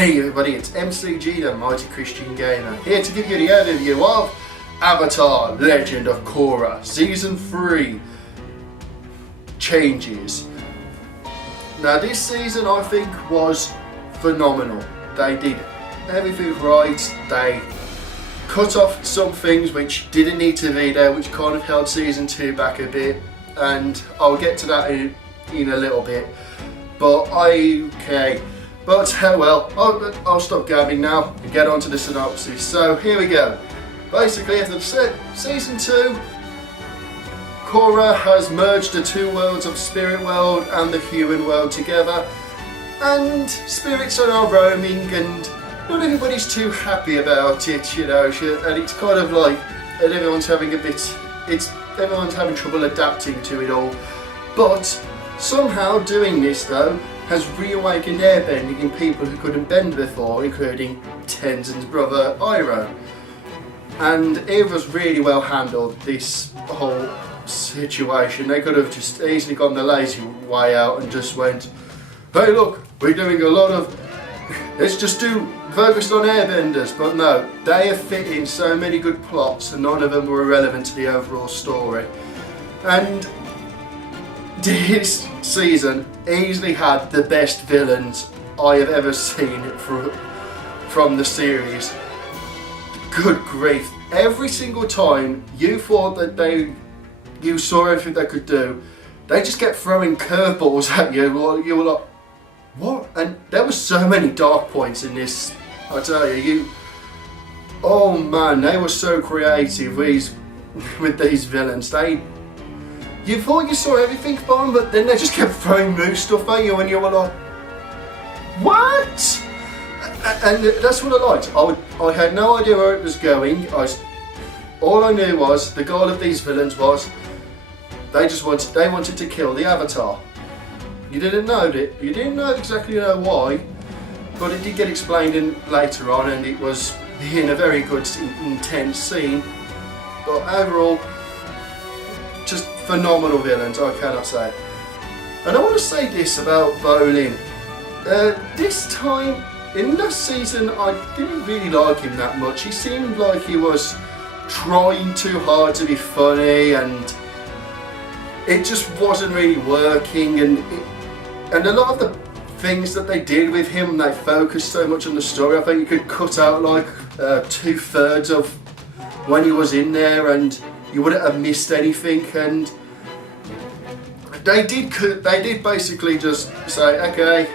Hey everybody, it's MCG, the Mighty Christian Gamer, here to give you the overview of Avatar: Legend of Korra Season 3 Changes. Now this season I think was phenomenal. They did everything right. They cut off some things which didn't need to be there, which kind of held Season 2 back a bit, and I'll get to that in a little bit. But I'll stop gabbing now and get on to the synopsis. So here we go. Basically, as I've said, Season 2, Korra has merged the two worlds of Spirit World and the human world together, and spirits are now roaming, and not everybody's too happy about it, you know, and it's kind of like, and everyone's having having trouble adapting to it all. But somehow doing this though has reawakened airbending in people who couldn't bend before, including Tenzin's brother Iroh. And it was really well handled, this whole situation. They could have just easily gone the lazy way out and just went, hey look, we're doing a lot of, let's just focused on airbenders. But no, they have fit in so many good plots and none of them were relevant to the overall story. And this season easily had the best villains I have ever seen from the series. Good grief. Every single time you thought that you saw everything they could do, they just kept throwing curveballs at you. You were like, what? And there were so many dark points in this, I tell you. Oh man, they were so creative with these villains. You thought you saw everything from them, but then they just kept throwing new stuff at you and you were like, what? And that's what I liked. I had no idea where it was going. All I knew was the goal of these villains was they wanted to kill the Avatar. You didn't know it. You didn't exactly know why, but it did get explained later on, and it was in a very good, intense scene. But overall, just phenomenal villains, I cannot say. And I want to say this about Bolin. This time, in this season, I didn't really like him that much. He seemed like he was trying too hard to be funny, and it just wasn't really working. And a lot of the things that they did with him, they focused so much on the story. I think you could cut out like 2/3 of when he was in there, and you wouldn't have missed anything. And they did basically just say, okay,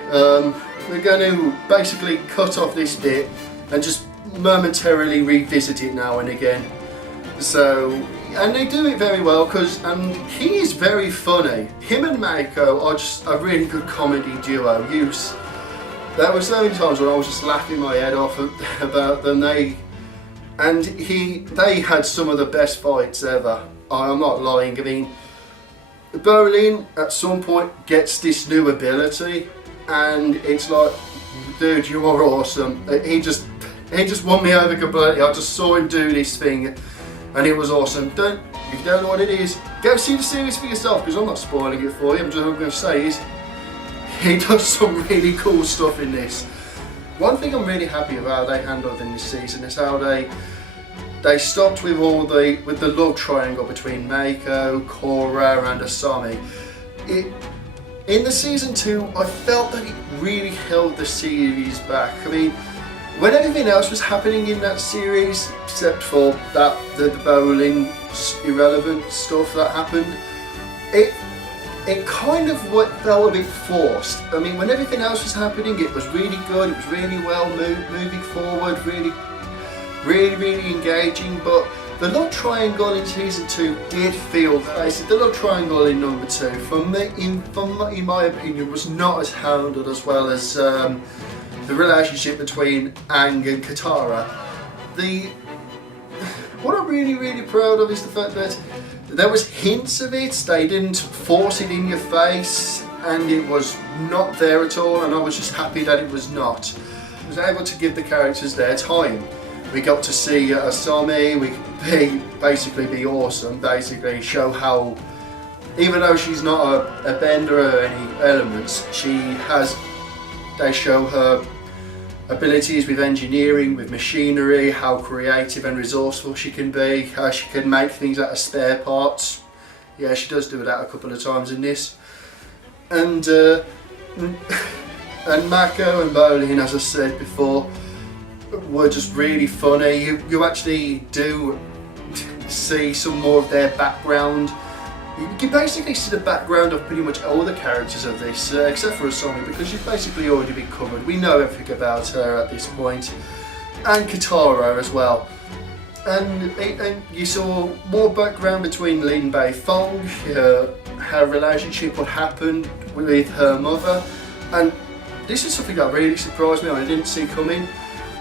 we're going to basically cut off this bit and just momentarily revisit it now and again. So, and they do it very well because he is very funny. Him and Mako are just a really good comedy duo. There were so many times when I was just laughing my head off about them. They had some of the best fights ever. I'm not lying. I mean, Bolin at some point gets this new ability, and it's like, dude, you are awesome. He just won me over completely. I just saw him do this thing, and it was awesome. If you don't know what it is, go see the series for yourself, because I'm not spoiling it for you. I'm going to say is he does some really cool stuff in this. One thing I'm really happy about they handled in this season is how they stopped with the love triangle between Mako, Korra and Asami. In the Season 2, I felt that it really held the series back. I mean, when everything else was happening in that series, except for the Bolin irrelevant stuff that happened, it kind of felt a bit forced. I mean, when everything else was happening, it was really good, it was really well moving forward, really engaging. But the love triangle in Season 2 did feel basic. The love triangle in number 2, in my opinion, was not as handled as well as the relationship between Aang and Katara. What I'm really proud of is the fact that there was hints of it. They didn't force it in your face, and it was not there at all, and I was just happy that it was not. I was able to give the characters their time. We got to see Asami, basically be awesome, basically show how, even though she's not a bender or any elements, they show her abilities with engineering, with machinery, how creative and resourceful she can be, how she can make things out of spare parts. Yeah, she does do that a couple of times in this. And Mako and Bolin, as I said before, were just really funny. You actually do see some more of their background. You basically see the background of pretty much all the characters of this, except for Asami, because she's basically already been covered. We know everything about her at this point, and Katara as well. And you saw more background between Lin Beifong, her relationship, what happened with her mother, and this is something that really surprised me and I didn't see coming.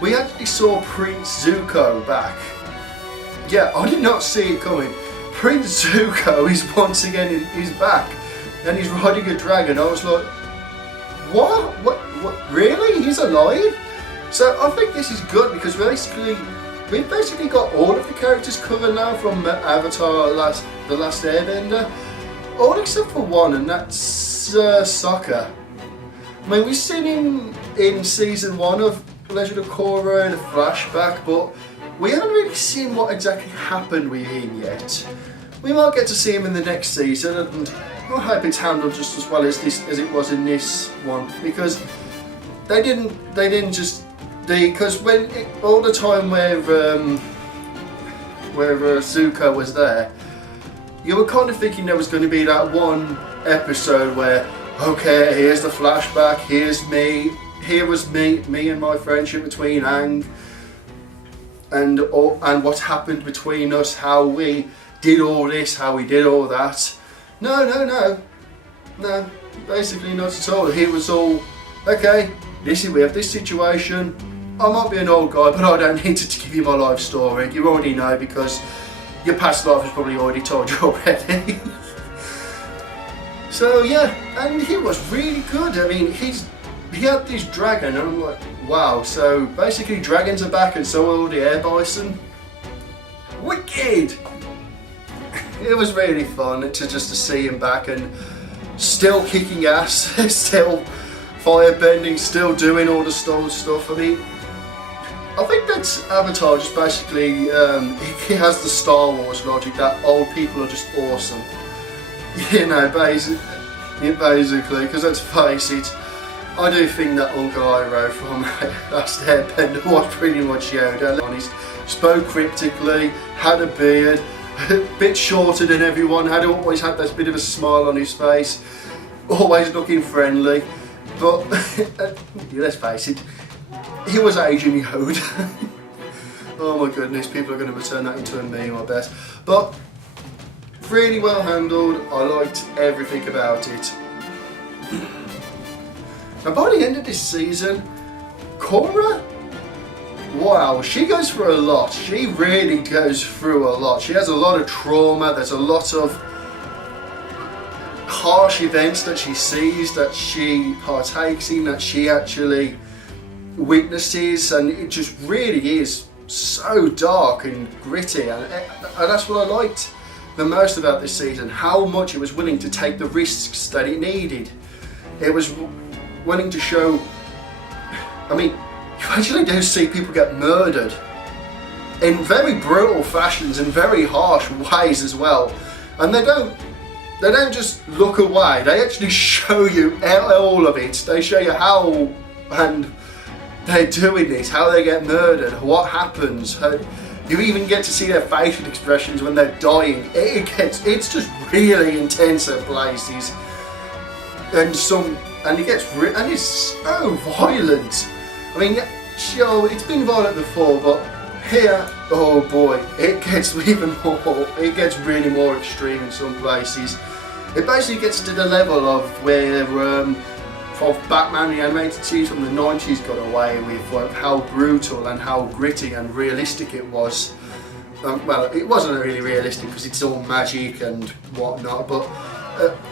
We actually saw Prince Zuko back. Yeah, I did not see it coming. Prince Zuko is once again he's back, and he's riding a dragon. I was like, what? Really? He's alive? So I think this is good because we've basically got all of the characters covered now from Avatar: The Last Airbender, all except for one, and that's Sokka. I mean, we've seen him in season 1 of Legend of Korra in a flashback, but we haven't really seen what exactly happened with him yet. We might get to see him in the next season, and I hope it's handled just as well as it was in this one, because they didn't just because when all the time where Zuko was there, you were kind of thinking there was going to be that one episode where, okay, here's the flashback, here was me and my friendship between Aang, and what happened between us, how we did all this, how we did all that. No, basically not at all. He was all, okay, we have this situation, I might be an old guy, but I don't need to give you my life story. You already know because your past life has probably already told you already. So yeah, and he was really good. I mean, he had this dragon, and I'm like, wow, so basically dragons are back and so are all the air bison. Wicked! It was really fun to see him back and still kicking ass, still firebending, still doing all the stone stuff. I mean, I think that's Avatar just basically, he has the Star Wars logic that old people are just awesome. You know, basically, because let's face it, I do think that Uncle Iroh from Last Airbender was pretty much Yoda. He spoke cryptically, had a beard, a bit shorter than everyone, always had this bit of a smile on his face, always looking friendly, but let's face it, he was Asian Yoda. Oh my goodness, people are going to turn that into a meme, I bet. But really well handled, I liked everything about it. Now by the end of this season, Korra, wow, she goes through a lot. She really goes through a lot. She has a lot of trauma, there's a lot of harsh events that she sees, that she partakes in, that she actually witnesses, and it just really is so dark and gritty, and that's what I liked the most about this season, how much it was willing to take the risks that it needed. It was willing to show, I mean, you actually do see people get murdered in very brutal fashions and very harsh ways as well, and they don't just look away, they actually show you all of it. They show you how and they're doing this, how they get murdered, what happens. You even get to see their facial expressions when they're dying. It's just really intense at places, and it's so violent. I mean, sure, it's been violent before, but here, oh boy, it gets even more. It gets really more extreme in some places. It basically gets to the level of where Batman the animated series from the 90s got away with how brutal and how gritty and realistic it was. Well, it wasn't really realistic because it's all magic and whatnot, but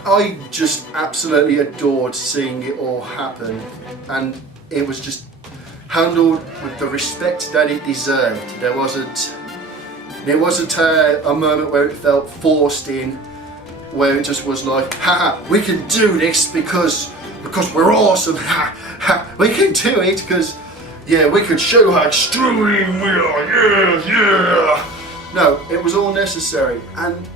I just absolutely adored seeing it all happen, and it was just handled with the respect that it deserved. There wasn't a moment where it felt forced in, where it just was like, haha, we can do this because we're awesome, ha, ha, we can do it because yeah, we could show how extreme we are, yeah. No, it was all necessary, and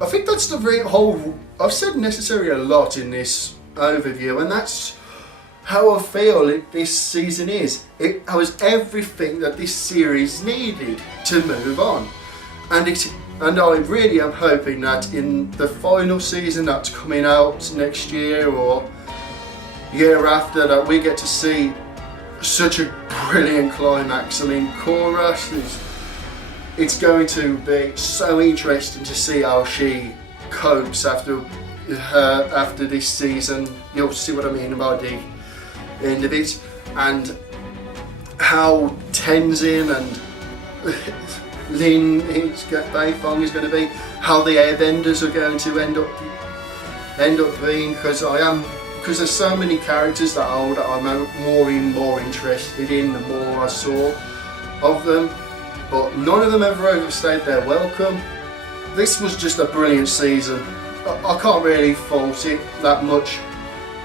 I think that's the whole. I've said necessary a lot in this overview, and that's how I feel this season is. It was everything that this series needed to move on, and I really am hoping that in the final season that's coming out next year or year after, that we get to see such a brilliant climax. I mean, Korra, it's going to be so interesting to see how she copes after this season. You'll see what I mean about the end of it, and how Tenzin and Lin Beifong is going to be, how the airbenders are going to end up being, because there's so many characters that I'm more and more interested in the more I saw of them, but none of them ever overstayed their welcome. This was just a brilliant season. I can't really fault it that much.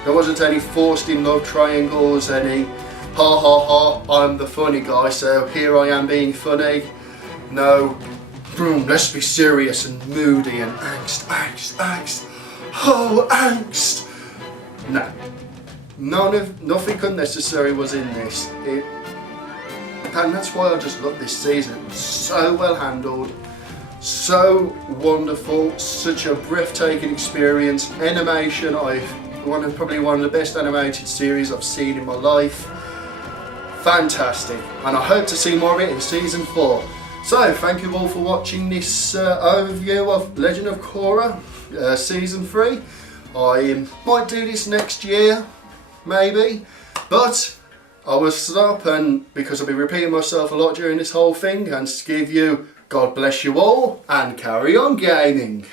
There wasn't any forced in love triangles, any ha ha ha, I'm the funny guy, so here I am being funny. No, let's be serious and moody and angst, oh angst. No, nothing unnecessary was in this. And that's why I just love this season. So well handled, so wonderful, such a breathtaking experience. Animation, probably one of the best animated series I've seen in my life. Fantastic, and I hope to see more of it in season 4. So thank you all for watching this overview of Legend of Korra season 3. I might do this next year, maybe, but I will stop, and because I'll be repeating myself a lot during this whole thing, and give you God bless you all and carry on gaming.